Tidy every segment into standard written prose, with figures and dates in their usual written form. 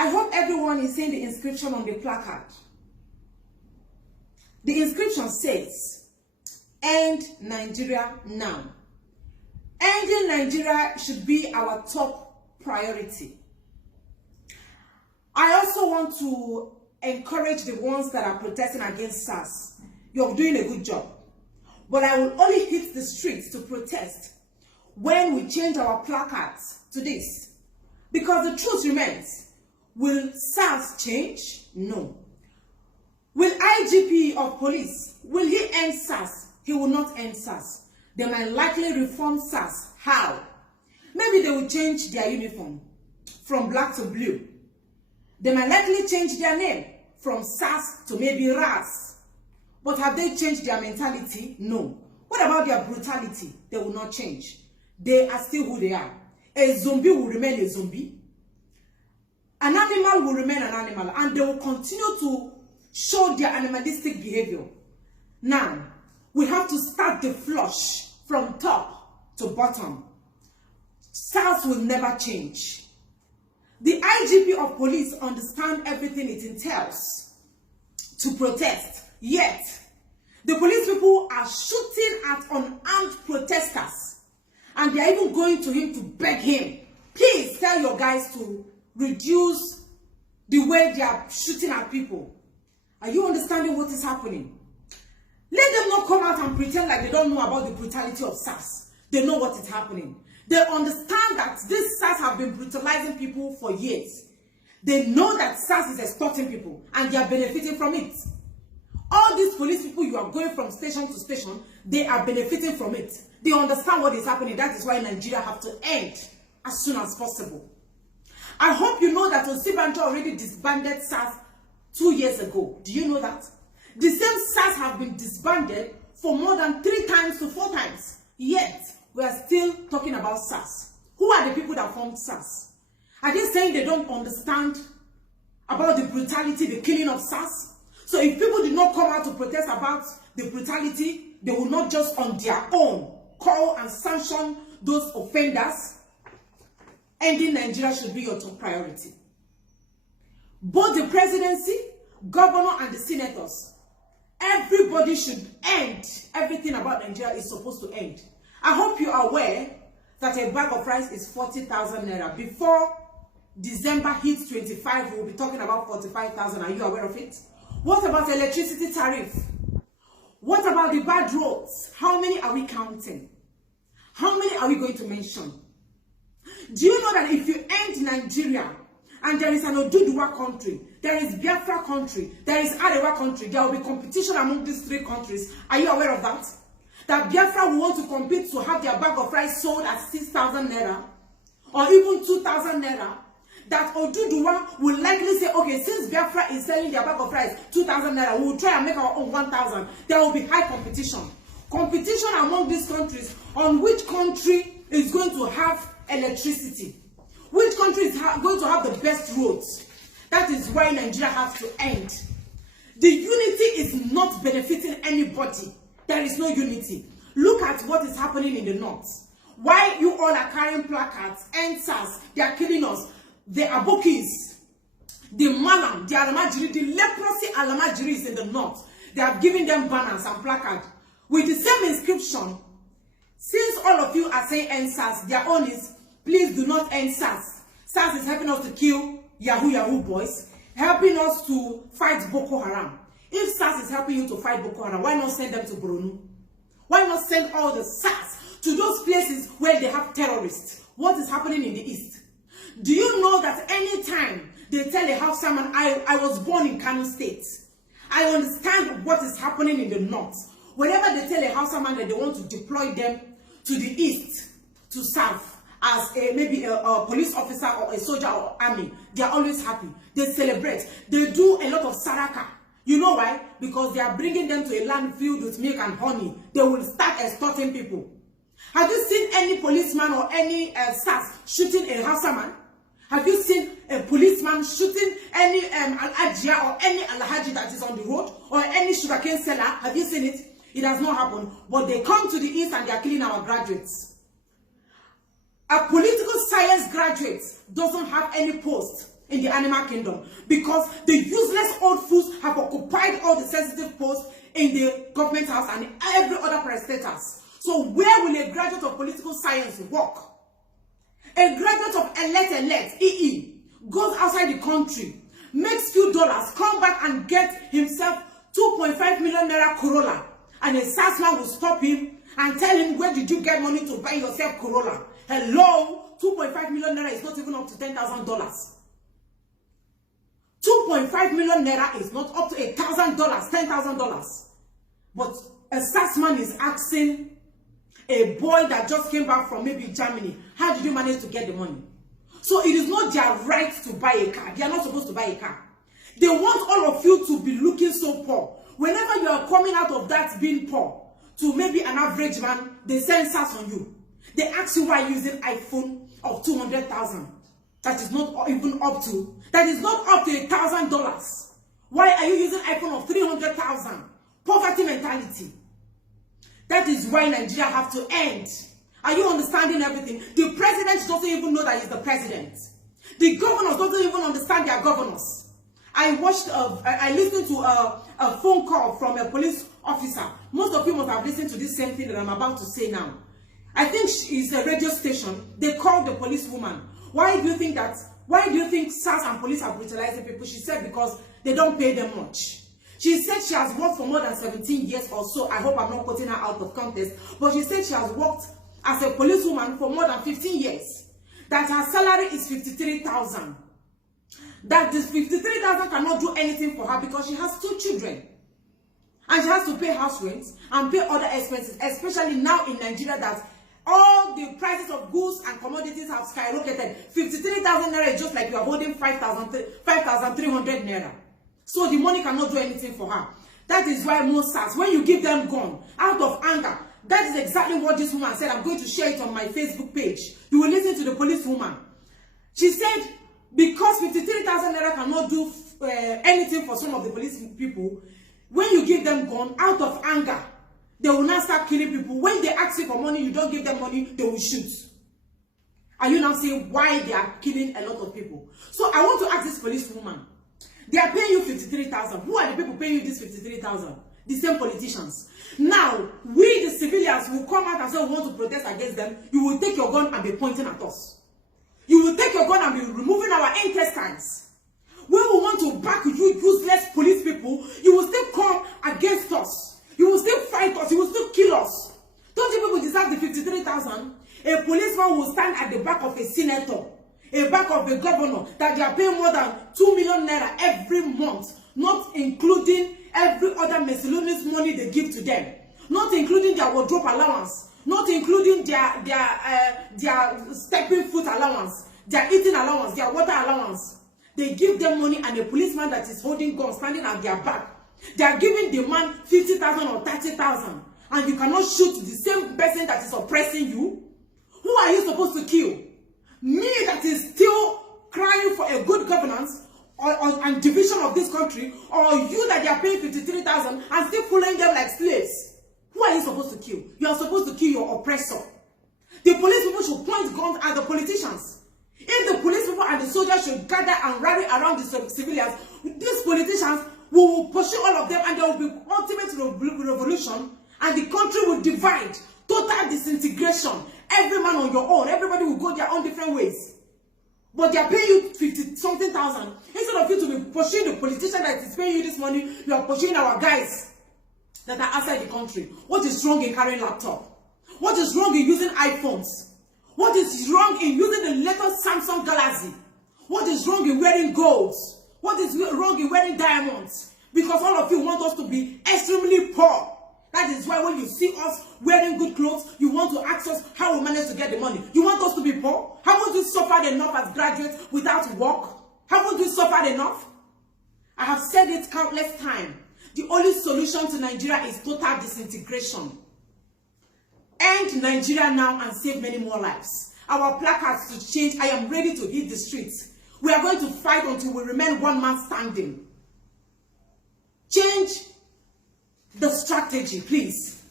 I hope everyone is seeing the inscription on the placard. The inscription says, "End Nigeria now." Ending Nigeria should be our top priority. I also want to encourage the ones that are protesting against SARS. You're doing a good job. But I will only hit the streets to protest when we change our placards to this. Because the truth remains, will SARS change? No. Will IGP of police, will he end SARS? He will not end SARS. They might likely reform SARS. How? Maybe they will change their uniform from black to blue. They might likely change their name from SARS to maybe RAS. But have they changed their mentality? No. What about their brutality? They will not change. They are still who they are. A zombie will remain a zombie. An animal will remain an animal. And they will continue to show their animalistic behavior. Now, we have to start the flush from top to bottom. SARS will never change. The IGP of police understands everything it entails to protest. Yet, the police people are shooting at unarmed protesters. And they are even going to him to beg him, please tell your guys to reduce the way they are shooting at people. Are you understanding what is happening? Let them not come out and pretend like they don't know about the brutality of SARS. They know what is happening. They understand that this SARS have been brutalizing people for years. They know that SARS is extorting people and they are benefiting from it. All these police people you are going from station to station, they are benefiting from it. They understand what is happening. That is why Nigeria have to end as soon as possible. I hope you know that Osibanjo already disbanded SARS 2 years ago. Do you know that? The same SARS have been disbanded for more than 3 times to 4 times. Yet, we are still talking about SARS. Who are the people that formed SARS? Are they saying they don't understand about the brutality, the killing of SARS? So if people did not come out to protest about the brutality, they will not just on their own call and sanction those offenders. Ending Nigeria should be your top priority. Both the presidency, governor, and the senators, everybody should end everything about Nigeria is supposed to end. I hope you are aware that a bag of rice is 40,000 naira. Before December hits 25, we'll be talking about 45,000. Are you aware of it? What about electricity tariff? What about the bad roads? How many are we counting? How many are we going to mention? Do you know that if you end Nigeria and there is an Oduduwa country, there is Biafra country, there is Arewa country, there will be competition among these 3 countries? Are you aware of that? That Biafra will want to compete to have their bag of rice sold at 6,000 naira or even 2,000 naira. That Oduduwa will likely say, okay, since Biafra is selling their bag of rice 2,000 naira, we will try and make our own 1,000. There will be high competition. Competition among these countries on which country is going to have electricity. Which country is going to have the best roads? That is why Nigeria has to end. The unity is not benefiting anybody. There is no unity. Look at what is happening in the north. Why you all are carrying placards, end SARS, they are killing us. The Abokis, the Malam, the Alamajiri, the leprosy Alamajiris in the north, they are giving them banners and placards with the same inscription. Since all of you are saying end SARS, their own is, please do not end SARS. SARS is helping us to kill Yahoo boys, helping us to fight Boko Haram. If SARS is helping you to fight Boko Haram, why not send them to Borno? Why not send all the SARS to those places where they have terrorists? What is happening in the east? Do you know that anytime they tell a Hausa man, I was born in Kano State, I understand what is happening in the north. Whenever they tell a Hausa man that they want to deploy them to the east to serve as maybe a police officer or a soldier or army, they are always happy. They celebrate. They do a lot of saraka. You know why? Because they are bringing them to a land filled with milk and honey. They will start extorting people. Have you seen any policeman or any SARS shooting a Hausa man? Have you seen a policeman shooting any Al-Ajia or any Al-Haji that is on the road? Or any sugarcane seller? Have you seen it? It has not happened. But they come to the east and they are killing our graduates. A political science graduate doesn't have any post in the animal kingdom, because the useless old fools have occupied all the sensitive posts in the government house and every other parastatals. So where will a graduate of political science work? A graduate of elect EE goes outside the country, makes few dollars, come back and get himself 2.5 million naira Corolla, and a SARS man will stop him and tell him, where did you get money to buy yourself Corolla? Hello, 2.5 million naira is not even up to $10,000. 2.5 million naira is not up to $1,000, $10,000. But a SARS man is asking a boy that just came back from maybe Germany, how did you manage to get the money? So it is not their right to buy a car. They are not supposed to buy a car. They want all of you to be looking so poor. Whenever you are coming out of that being poor to maybe an average man, they send SARS on you. They ask you why you're using iPhone of 200,000. That is not even up to. That is not up to $1,000. Why are you using iPhone of 300,000? Poverty mentality. That is why Nigeria have to end. Are you understanding everything? The president doesn't even know that he's the president. The governors don't even understand their governors. I listened to a phone call from a police officer. Most of you must have listened to this same thing that I'm about to say now. I think it's a radio station. They called the policewoman. Why do you think SARS and police are brutalizing people? She said because they don't pay them much. She said she has worked for more than 17 years or so. I hope I'm not putting her out of context. But she said she has worked as a policewoman for more than 15 years. That her salary is 53,000. That this 53,000 cannot do anything for her because she has 2 children. And she has to pay house rent and pay other expenses, especially now in Nigeria that all the prices of goods and commodities have skyrocketed. 53,000 naira is just like you are holding 5,300 naira. So the money cannot do anything for her. That is why most SARS, when you give them gun out of anger, that is exactly what this woman said. I'm going to share it on my Facebook page. You will listen to the policewoman. She said, because 53,000 naira cannot do anything for some of the police people, when you give them gun out of anger, they will now start killing people. When they ask you for money, you don't give them money, they will shoot. Are you now saying why they are killing a lot of people? So I want to ask this policewoman. They are paying you 53,000. Who are the people paying you this 53,000? The same politicians. Now, we the civilians will come out and say we want to protest against them. You will take your gun and be pointing at us. You will take your gun and be removing our intestines. When we want to back you useless police people, you will still come against us. You will still fight us. You will still kill us. Don't you people deserve the 53,000? A policeman will stand at the back of a senator, a back of a governor, that they are paying more than 2 million naira every month, not including every other miscellaneous money they give to them, not including their wardrobe allowance, not including their stepping foot allowance, their eating allowance, their water allowance. They give them money, and a policeman that is holding gun standing at their back, they are giving the man 50,000 or 30,000, and you cannot shoot the same person that is oppressing you. Who are you supposed to kill? Me that is still crying for a good governance and division of this country, or you that they are paying 53,000 and still following them like slaves? Who are you supposed to kill? You are supposed to kill your oppressor. The police people should point guns at the politicians. If the police people and the soldiers should gather and rally around the civilians, these politicians will pursue all of them, and there will be ultimate revolution, and the country will divide, total disintegration. Every man on your own, everybody will go their own different ways. But they are paying you 50-something thousand. Instead of you to be pursuing the politician that is paying you this money, you are pursuing our guys that are outside the country. What is wrong in carrying laptop? What is wrong in using iPhones? What is wrong in using the latest Samsung Galaxy? What is wrong in wearing golds? What is wrong in wearing diamonds? Because all of you want us to be extremely poor. That is why when you see us wearing good clothes, you want to ask us how we manage to get the money. You want us to be poor? Haven't we suffered enough as graduates without work? Haven't we suffered enough? I have said it countless times. The only solution to Nigeria is total disintegration. End Nigeria now and save many more lives. Our placards to change. I am ready to hit the streets. We are going to fight until we remain one man standing. Change the strategy, please.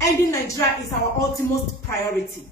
Ending Nigeria is our ultimate priority.